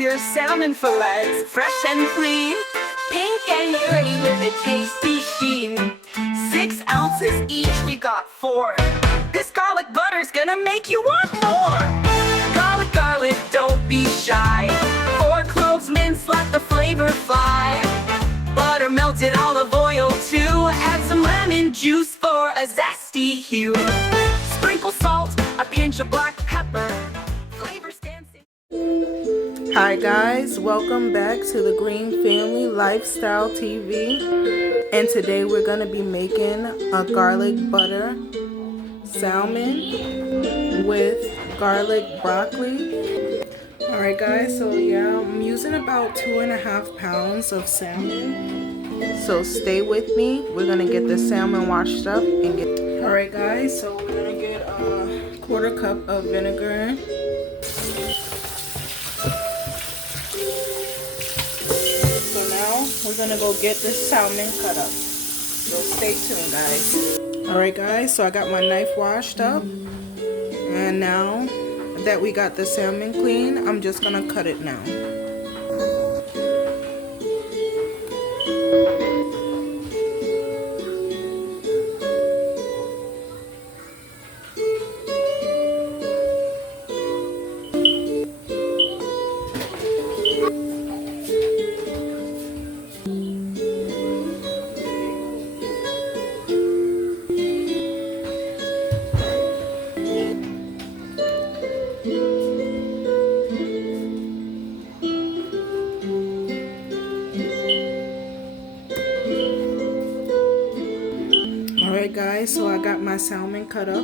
your salmon fillets, fresh and clean, pink and ready with a tasty sheen. 6 ounces each, we got 4. This garlic butter's gonna make you want more. Garlic, garlic, don't be shy. 4 cloves minced, let the flavor fly. Butter melted, olive oil too. Add some lemon juice for a zesty hue. Sprinkle salt, a pinch of black pepper. Flavor stands in. Hi guys, welcome back to the Green Family Lifestyle TV. And today we're going to be making a garlic butter salmon with garlic broccoli. Alright guys, so yeah, I'm using about 2.5 pounds of salmon. So stay with me. We're going to get the salmon washed up and get... Alright guys, so we're going to get a 1/4 cup of vinegar. So now we're going to go get the salmon cut up. So stay tuned guys. Alright guys, so I got my knife washed up. And now that we got the salmon clean, I'm just gonna cut it now. Alright guys, so I got my salmon cut up,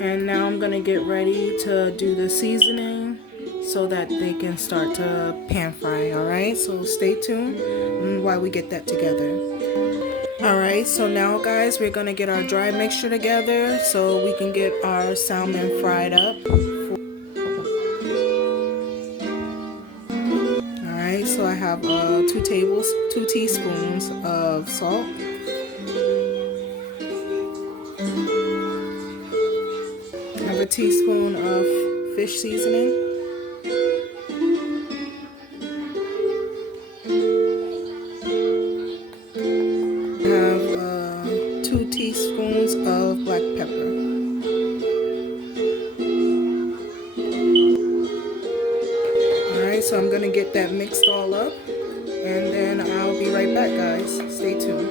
and now I'm gonna get ready to do the seasoning so that they can start to pan fry. Alright, so stay tuned while we get that together. Alright, so now guys, we're gonna get our dry mixture together so we can get our salmon fried up. Alright, so I have 2 teaspoons of salt. A teaspoon of fish seasoning, I have 2 teaspoons of black pepper. Alright, so I'm gonna get that mixed all up and then I'll be right back guys. Stay tuned.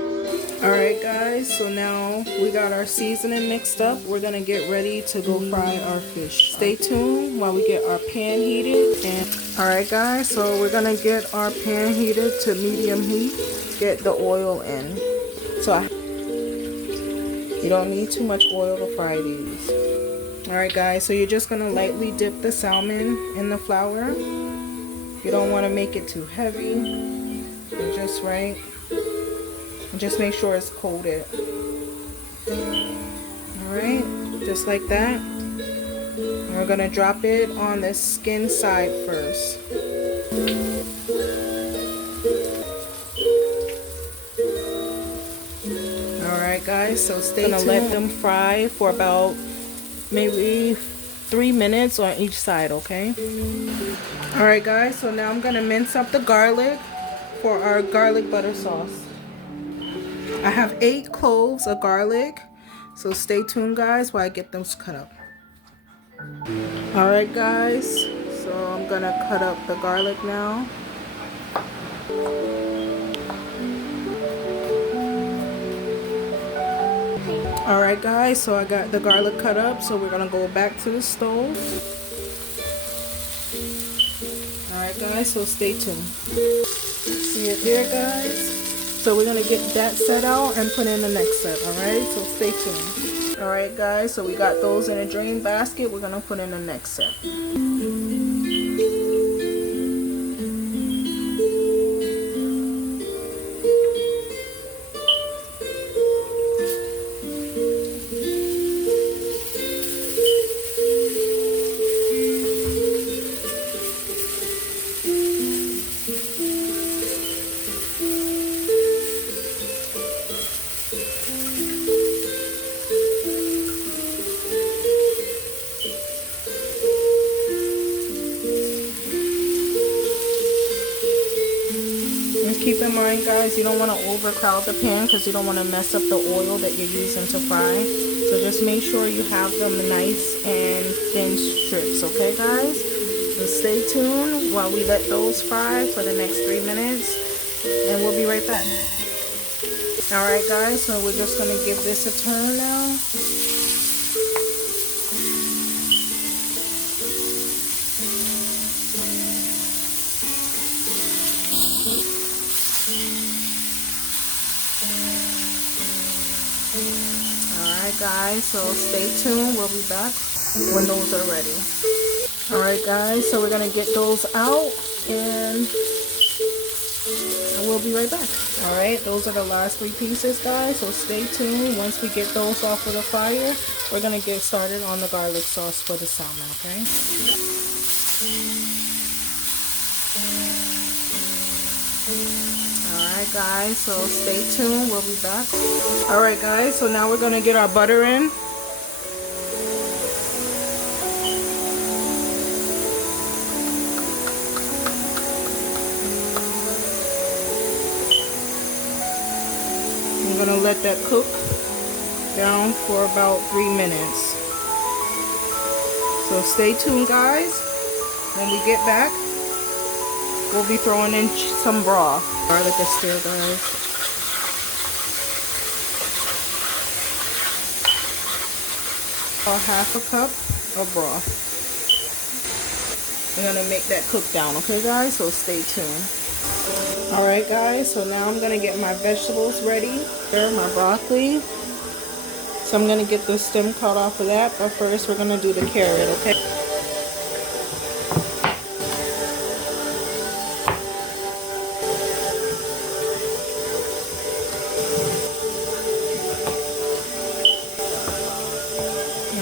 Alright guys, so now we got our seasoning mixed up. We're going to get ready to go fry our fish. Stay tuned while we get our pan heated. Alright guys, so we're going to get our pan heated to medium heat. Get the oil in. You don't need too much oil to fry these. Alright guys, so you're just going to lightly dip the salmon in the flour. You don't want to make it too heavy. You're just right. Just make sure it's coated. Alright, just like that. And we're going to drop it on the skin side first. Alright guys, so stay tuned. Let them fry for about maybe 3 minutes on each side, okay? Alright guys, so now I'm going to mince up the garlic for our garlic butter sauce. I have 8 cloves of garlic, so stay tuned guys while I get them cut up. Alright guys, so I'm gonna cut up the garlic now. Alright guys, so I got the garlic cut up, so we're gonna go back to the stove. Alright guys, so stay tuned. See it there guys? So we're going to get that set out and put in the next set, alright? So stay tuned. Alright guys, so we got those in a drain basket. We're going to put in the next set. Keep in mind, guys, you don't want to overcrowd the pan because you don't want to mess up the oil that you're using to fry. So just make sure you have them nice and thin strips, okay, guys? So stay tuned while we let those fry for the next 3 minutes, and we'll be right back. Alright, guys, so we're just going to give this a turn now. Alright, guys, so stay tuned. We'll be back when those are ready. Alright, guys, so we're going to get those out and we'll be right back. Alright, those are the last 3 pieces, guys, so stay tuned. Once we get those off of the fire, we're going to get started on the garlic sauce for the salmon, okay? Alright, guys, so stay tuned. We'll be back. Alright, guys, so now we're going to get our butter in. I'm going to let that cook down for about 3 minutes. So stay tuned, guys. When we get back, we'll be throwing in some broth. Garlic is still, guys. About half a cup of broth. I'm going to make that cook down, okay, guys? So stay tuned. Alright, guys, so now I'm going to get my vegetables ready. Here, my broccoli. So I'm going to get the stem cut off of that, but first we're going to do the carrot, okay?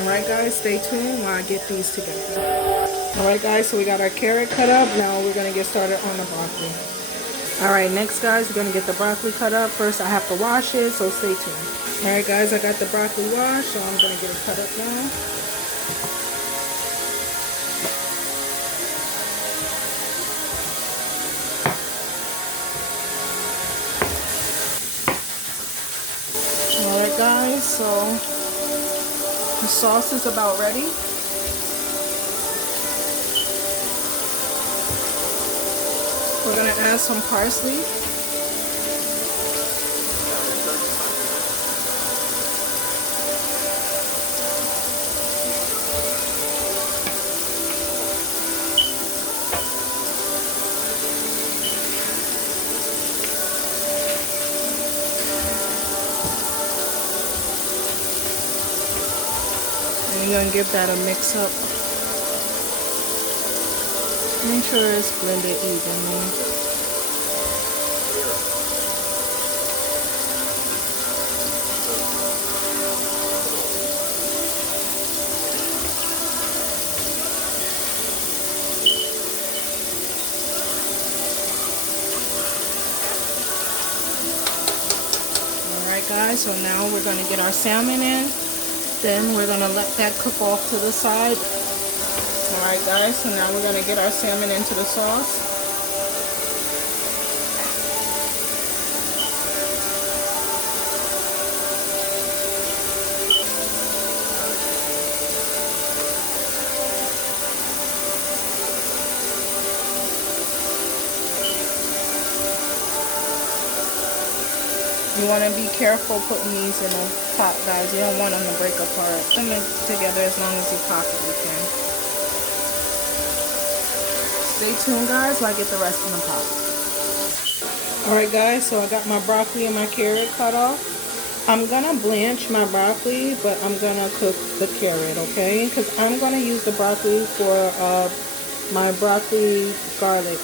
Alright, guys, stay tuned while I get these together. Alright, guys, so we got our carrot cut up. Now we're going to get started on the broccoli. Alright, next, guys, we're going to get the broccoli cut up. First, I have to wash it, so stay tuned. Alright, guys, I got the broccoli washed, so I'm going to get it cut up now. Alright, guys, so the sauce is about ready. We're going to add some parsley. And you're going to give that a mix up. Make sure it's blended evenly. Alright, guys, so now we're going to get our salmon in. Then we're going to let that cook off to the side. Alright, guys, so now we're going to get our salmon into the sauce. You want to be careful putting these in a pot, guys. You don't want them to break apart. Put them together as long as you possibly can. Stay tuned, guys, while I get the rest in the pot. Alright, guys, so I got my broccoli and my carrot cut off. I'm going to blanch my broccoli, but I'm going to cook the carrot, okay? Because I'm going to use the broccoli for my broccoli garlic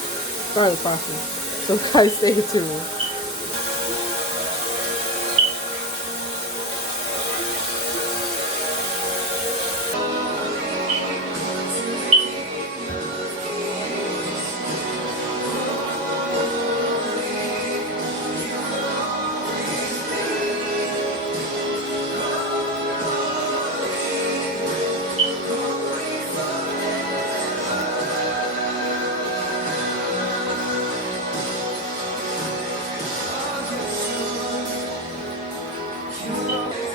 broccoli. So, guys, stay tuned.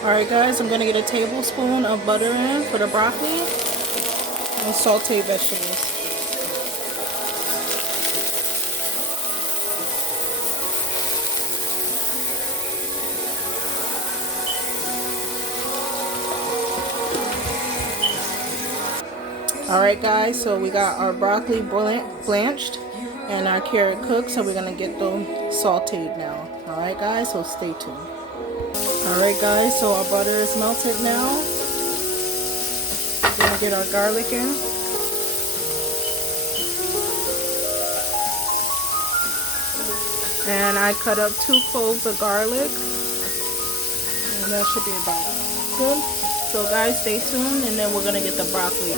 Alright guys, I'm going to get a tablespoon of butter in for the broccoli and saute vegetables. Alright guys, so we got our broccoli blanched and our carrot cooked, so we're going to get them sauteed now. Alright guys, so stay tuned. Alright guys, so our butter is melted now. We're going to get our garlic in. And I cut up 2 cloves of garlic. And that should be about good. So guys, stay tuned, and then we're going to get the broccoli.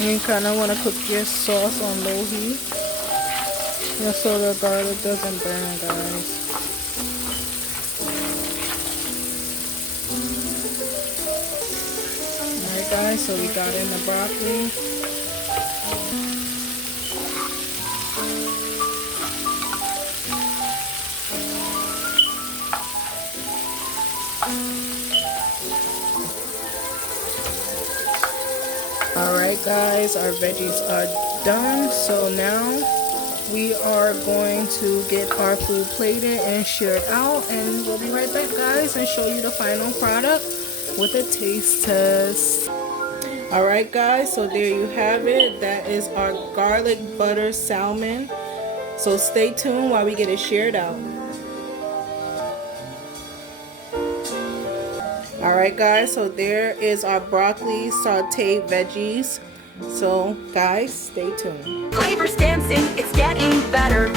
You kind of want to cook your sauce on low heat, just so the garlic doesn't burn, guys. Alright guys, so we got in the broccoli. Alright guys, our veggies are done, so now we are going to get our food plated and shared out, and we'll be right back guys and show you the final product with a taste test. Alright guys, so there you have it. That is our garlic butter salmon. So stay tuned while we get it shared out. Alright guys, so there is our broccoli sauteed veggies. So guys, stay tuned. Flavor's dancing, it's getting better.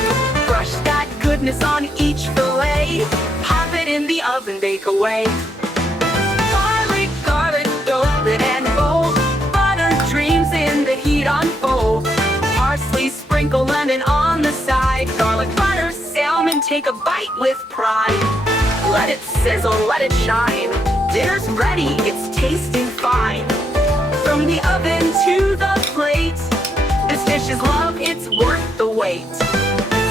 Brush that goodness on each fillet. Pop it in the oven, bake away. Garlic, open and bold. Butter dreams in the heat unfold. Parsley, sprinkle lemon on the side. Garlic butter salmon, take a bite with pride. Let it sizzle, let it shine. Dinner's ready, it's tasting fine. From the oven to the plate, this dish is love, it's worth the wait.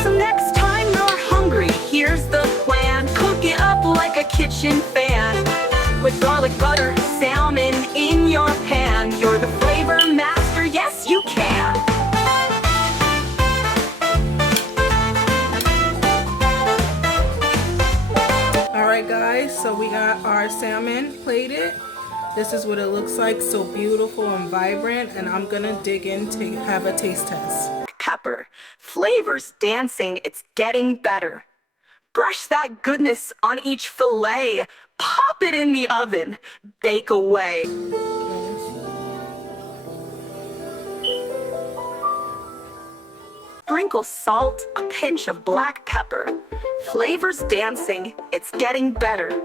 So next time you're hungry, here's the plan. Cook it up like a kitchen fan. With garlic butter salmon in your pan, you're the flavor master, yes you can. Alright guys, so we got our salmon plated. This is what it looks like, so beautiful and vibrant, and I'm gonna dig in to have a taste test. Pepper, flavors dancing, it's getting better. Brush that goodness on each fillet. Pop it in the oven, bake away. Sprinkle salt, a pinch of black pepper. Flavors dancing, it's getting better.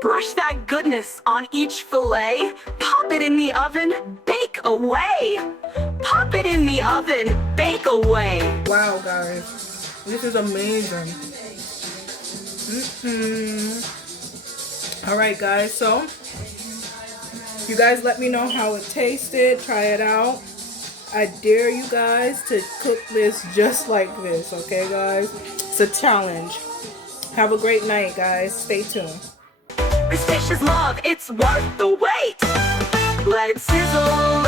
Brush that goodness on each fillet. Pop it in the oven, bake away. Pop it in the oven, bake away. Wow guys, this is amazing. Alright guys, so you guys let me know how it tasted. Try it out. I dare you guys to cook this just like this, okay guys? It's a challenge. Have a great night guys. Stay tuned. This dish is love, it's worth the wait. Let it sizzle,